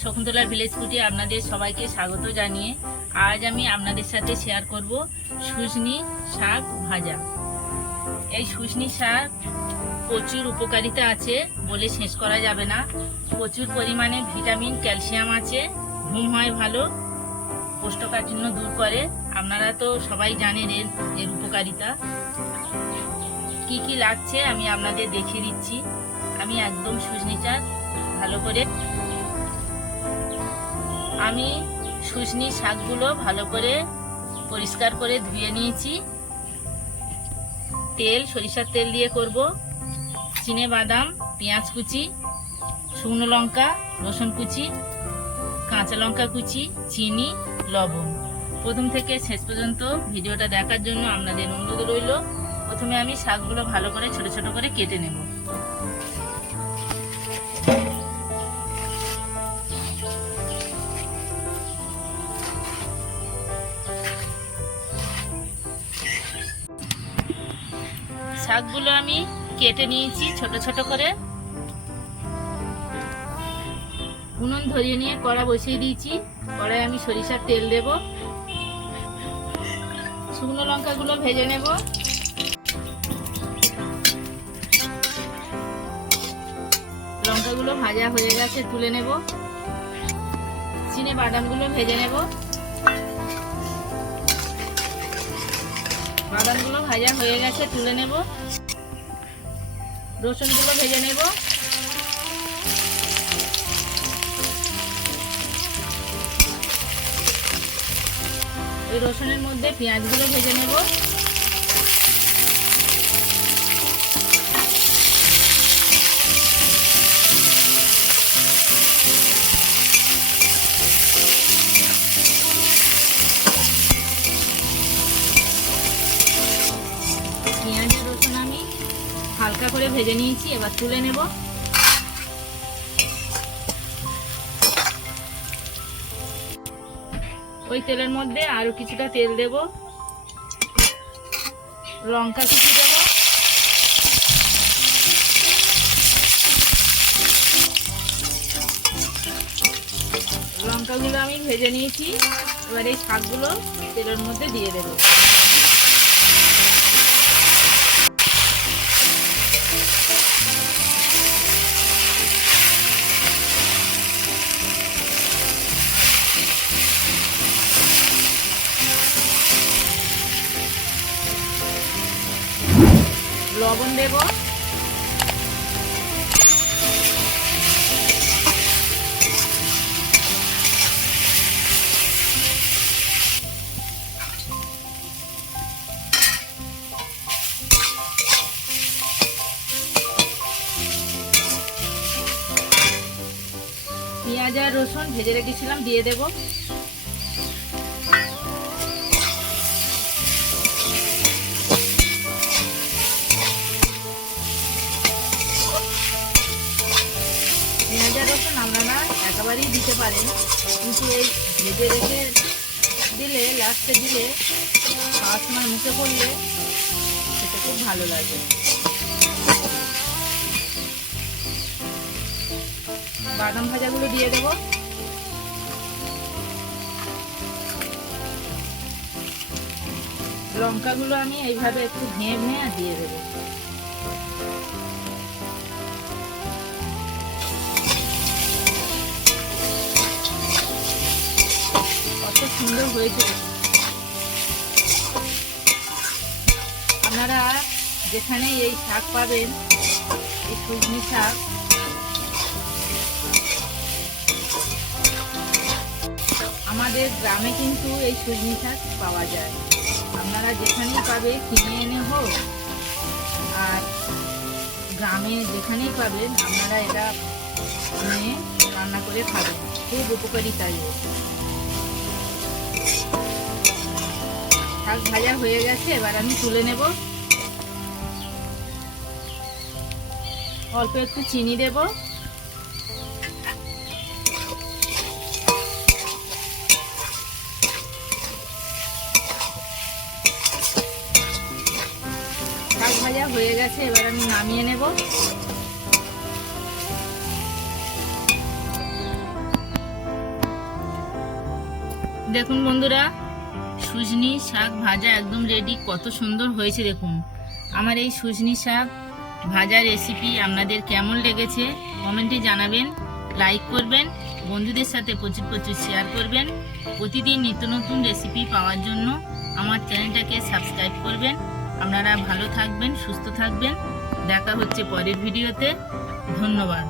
Shakuntala village ফুটে আপনাদের সবাইকে স্বাগত জানিয়ে আজ আমি আপনাদের সাথে শেয়ার করব শুশনি শাক ভাজা। এই শুশনি শাক প্রচুর উপকারিতা আছে বলে শেষ করা যাবে না। প্রচুর পরিমাণে ভিটামিন, ক্যালসিয়াম আছে, ঘুম হয় ভালো, কোষ্ঠকাঠিন্য দূর করে। আপনারা তো সবাই জানেন এর এর উপকারিতা। কি কি লাগছে আমি আপনাদের দেখিয়ে দিচ্ছি। আমি একদম শুশনি চাষ ভালো করে আমি শুশনি শাকগুলো ভালো করে পরিষ্কার করে ধুয়ে নিয়েছি। তেল, সরিষার তেল দিয়ে করব। চিনে বাদাম, পেঁয়াজ কুচি, শুকনো লঙ্কা, রসুন কুচি, কাঁচা লঙ্কা কুচি, চিনি, লবণ। প্রথম থেকে শেষ পর্যন্ত ভিডিওটা দেখার জন্য আপনাদের অনুরোধ রইল, প্রথমে আমি শাকগুলো ভালো করে, ছোট ছোট করে কেটে নেব। শাকগুলো আমি কেটে নিয়েছি ছোট ছোট করে। উনুন ধরিয়ে নিয়ে কড়া বসিয়ে দিয়েছি। কড়াই আমি সরিষার তেল দেব। শুকনো লঙ্কাগুলো ভেজে নেব। লঙ্কাগুলো ভাজা হয়ে গেছে তুলে নেব। চিনে বাদামগুলো ভেজে নেব। বাদামগুলো ভাজা হয়ে গেছে, তুলে নেব। রসুনগুলো ভেজে নেব। এই রসুনের মধ্যে পেঁয়াজগুলো ভেজে নেব। হালকা করে ভেজে নিয়েছি, এবার তুলে নেব। ওই তেলের মধ্যে আরও কিছুটা তেল দেব। লঙ্কা কিছু দেব। লঙ্কাগুলো আমি ভেজে নিয়েছি। এবার এই শাকগুলো তেলের মধ্যে দিয়ে দেবো। লবণ দেব। পেঁয়াজ আর রসুন ভেজে রেখেছিলাম দিয়ে দেব। একেবারেই দিতে পারেন। কিন্তু এই ভেজে রেখে দিলে, লাস্টে দিলে খাওয়ার সময় মুখে পড়লে সেটা খুব ভালো লাগে। বাদাম ভাজাগুলো দিয়ে দেবো। লঙ্কাগুলো আমি এইভাবে একটু ভেঙে ভেঙে দিয়ে দেবো। সুন্দর হয়েছে। আপনারা যেখানে এই শাক পাবেন, এই সজনি শাক, আমাদের গ্রামে কিন্তু এই সজনি শাক পাওয়া যায়। আপনারা যেখানেই পাবে, কিনে এনে হোক, আর গ্রামে যেখানেই পাবেন, আপনারা এটা নিয়ে রান্না করে খাবেন। খুব উপকারিতা শাক ভাজা হয়ে গেছে, এবার আমি তুলে নেব। অল্প একটু চিনি দেব। শাক ভাজা হয়ে গেছে, এবার আমি নামিয়ে নেব। দেখুন বন্ধুরা সুজনি শাক ভাজা একদম রেডি কত সুন্দর হয়েছে দেখুন। আমার এই সুজনি শাক ভাজা রেসিপি আপনাদের কেমন লেগেছে কমেন্টে জানাবেন লাইক করবেন, বন্ধুদের সাথে প্রচুর প্রচুর শেয়ার করবেন। প্রতিদিন নিত্য নতুন রেসিপি পাওয়ার জন্য আমার চ্যানেলটাকে সাবস্ক্রাইব করবেন। আপনারা ভালো থাকবেন, সুস্থ থাকবেন। দেখা হচ্ছে পরের ভিডিওতে ধন্যবাদ।